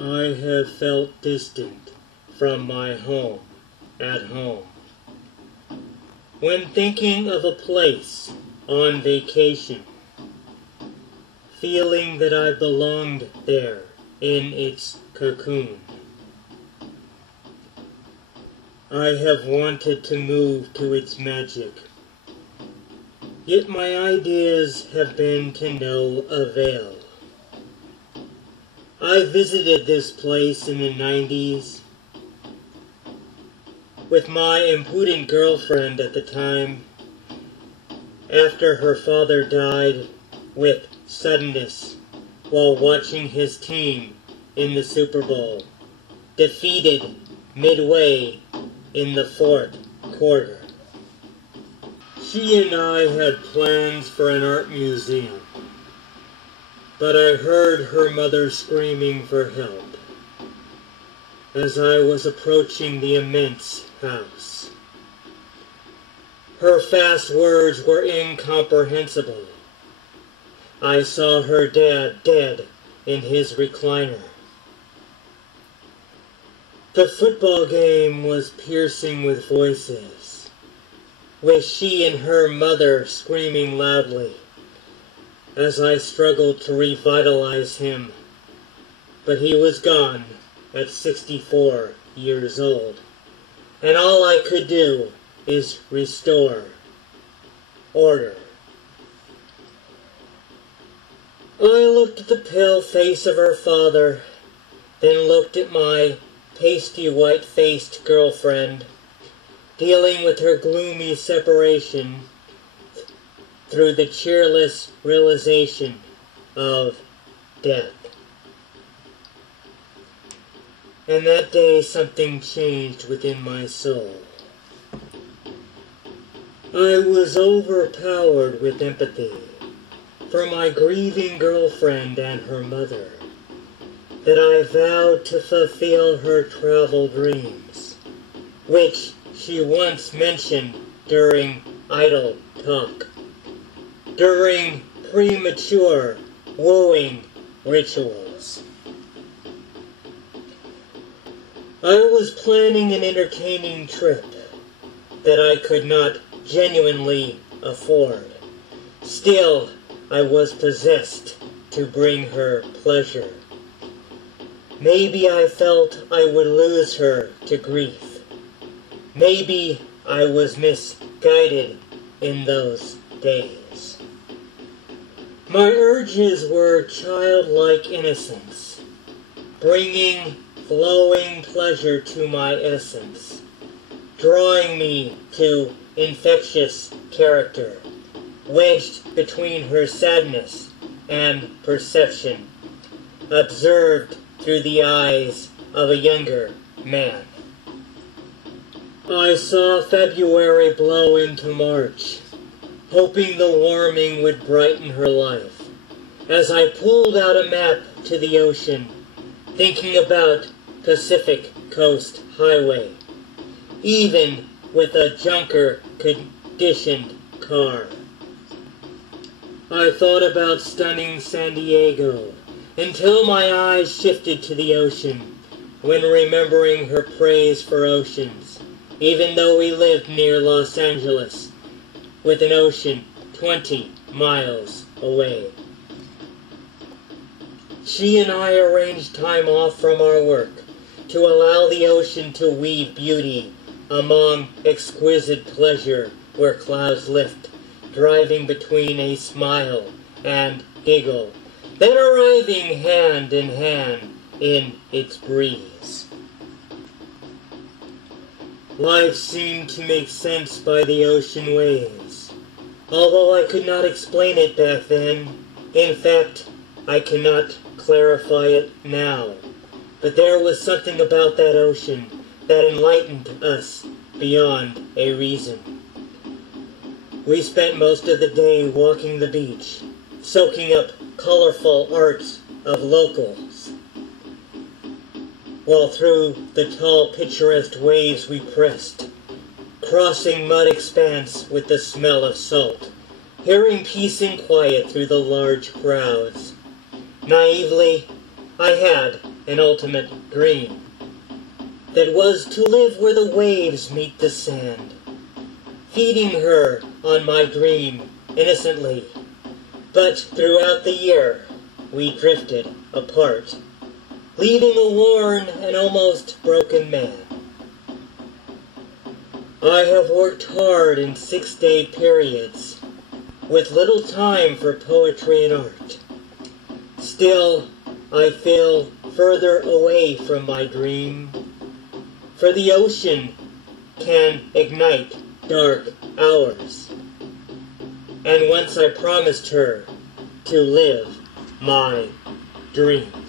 I have felt distant from my home at home. When thinking of a place on vacation, feeling that I belonged there in its cocoon. I have wanted to move to its magic, yet my ideas have been to no avail. I visited this place in the 90s with my impudent girlfriend at the time, after her father died with suddenness while watching his team in the Super Bowl, defeated midway in the fourth quarter. She and I had plans for an art museum, but I heard her mother screaming for help as I was approaching the immense house. Her fast words were incomprehensible. I saw her dad dead in his recliner. The football game was piercing with voices, with she and her mother screaming loudly, as I struggled to revitalize him. But he was gone at 64 years old, and all I could do is restore order. I looked at the pale face of her father, then looked at my pasty white-faced girlfriend, dealing with her gloomy separation through the cheerless realization of death. And that day something changed within my soul. I was overpowered with empathy for my grieving girlfriend and her mother, that I vowed to fulfill her travel dreams, which she once mentioned during idle talk, during premature wooing rituals. I was planning an entertaining trip that I could not genuinely afford. Still, I was possessed to bring her pleasure. Maybe I felt I would lose her to grief. Maybe I was misguided in those days. My urges were childlike innocence, bringing flowing pleasure to my essence, drawing me to infectious character, wedged between her sadness and perception, observed through the eyes of a younger man. I saw February blow into March, hoping the warming would brighten her life, as I pulled out a map to the ocean, thinking about Pacific Coast Highway, even with a junker-conditioned car. I thought about stunning San Diego, until my eyes shifted to the ocean, when remembering her praise for oceans, even though we lived near Los Angeles, with an ocean 20 miles away. She and I arranged time off from our work to allow the ocean to weave beauty among exquisite pleasure where clouds lift, driving between a smile and giggle, then arriving hand in hand in its breeze. Life seemed to make sense by the ocean waves, although I could not explain it back then. In fact, I cannot clarify it now. But there was something about that ocean that enlightened us beyond a reason. We spent most of the day walking the beach, soaking up colorful arts of locals, while through the tall picturesque waves we pressed, crossing mud expanse with the smell of salt, hearing peace and quiet through the large crowds. Naively, I had an ultimate dream. That was to live where the waves meet the sand, feeding her on my dream innocently. But throughout the year, we drifted apart, leaving a worn and almost broken man. I have worked hard in 6-day periods, with little time for poetry and art. Still, I feel further away from my dream, for the ocean can ignite dark hours. And once I promised her to live my dream.